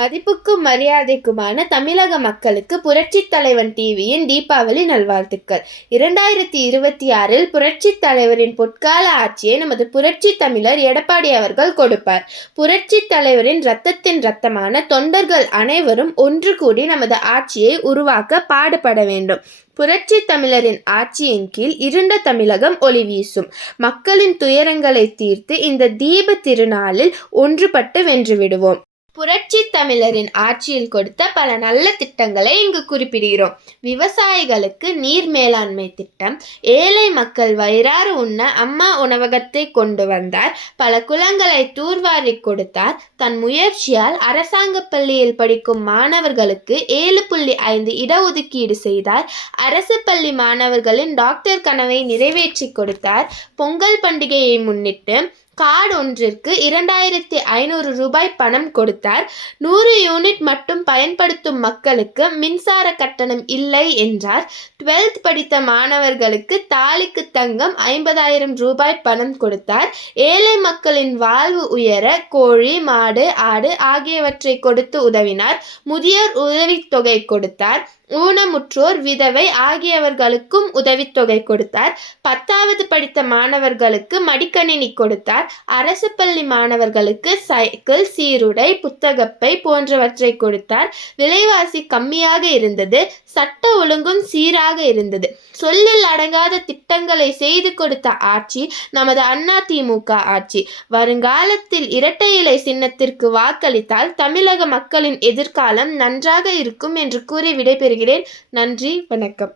மதிப்புக்கும் மரியாதைக்குமான தமிழக மக்களுக்கு புரட்சித் தலைவன் டிவியின் தீபாவளி நல்வாழ்த்துக்கள். 2026இல் புரட்சித் தலைவரின் பொற்கால ஆட்சியை நமது புரட்சி தமிழர் எடப்பாடி அவர்கள் கொடுப்பார். புரட்சித் தலைவரின் இரத்தத்தின் இரத்தமான தொண்டர்கள் அனைவரும் ஒன்று கூடி நமது ஆட்சியை உருவாக்க பாடுபட வேண்டும். புரட்சி தமிழரின் ஆட்சியின் கீழ் இருண்ட தமிழகம் ஒளி வீசும். மக்களின் துயரங்களை தீர்த்து இந்த தீப திருநாளில் ஒன்றுபட்டு வென்றுவிடுவோம். புரட்சி தமிழரின் ஆட்சியில் கொடுத்த பல நல்ல திட்டங்களை இங்கு குறிப்பிடுகிறோம். விவசாயிகளுக்கு நீர் மேலாண்மை திட்டம், ஏழை மக்கள் வயிறார உண்ண அம்மா உணவகத்தை கொண்டு வந்தார், பல குளங்களை தூர்வாரி கொடுத்தார், தன் முயற்சியால் அரசாங்க பள்ளியில் படிக்கும் மாணவர்களுக்கு 7.5 இடஒதுக்கீடு செய்தார், அரசு பள்ளி மாணவர்களின் டாக்டர் கனவை நிறைவேற்றி கொடுத்தார். பொங்கல் பண்டிகையை முன்னிட்டு கார்டு ஒன்றிற்கு 2500 ரூபாய் பணம் கொடுத்தார். 100 யூனிட் மட்டும் பயன்படுத்தும் மக்களுக்கு மின்சார கட்டணம் இல்லை என்றார். 12th படித்த மாணவர்களுக்கு தாலிக்கு தங்கம் 50,000 ரூபாய் பணம் கொடுத்தார். ஏழை மக்களின் வாழ்வு உயர கோழி, மாடு, ஆடு ஆகியவற்றை கொடுத்து உதவினார். முதியோர் உதவித்தொகை கொடுத்தார். ஊனமுற்றோர், விதவை ஆகியவர்களுக்கும் உதவித்தொகை கொடுத்தார். 10வது படித்த மாணவர்களுக்கு மடிக்கணினி கொடுத்தார். அரசு பள்ளி மாணவர்களுக்கு சைக்கிள், சீருடை, புத்தகப்பை போன்றவற்றை கொடுத்தார். விலைவாசி கம்மியாக இருந்தது. சட்ட ஒழுங்கும் சீராக இருந்தது. சொல்லில் அடங்காத திட்டங்களை செய்து கொடுத்த ஆட்சி நமது அதிமுக ஆட்சி. வருங்காலத்தில் இரட்டை இலை சின்னத்திற்கு வாக்களித்தால் தமிழக மக்களின் எதிர்காலம் நன்றாக இருக்கும் என்று கூறி விடைபெறுகிறேன். நன்றி, வணக்கம்.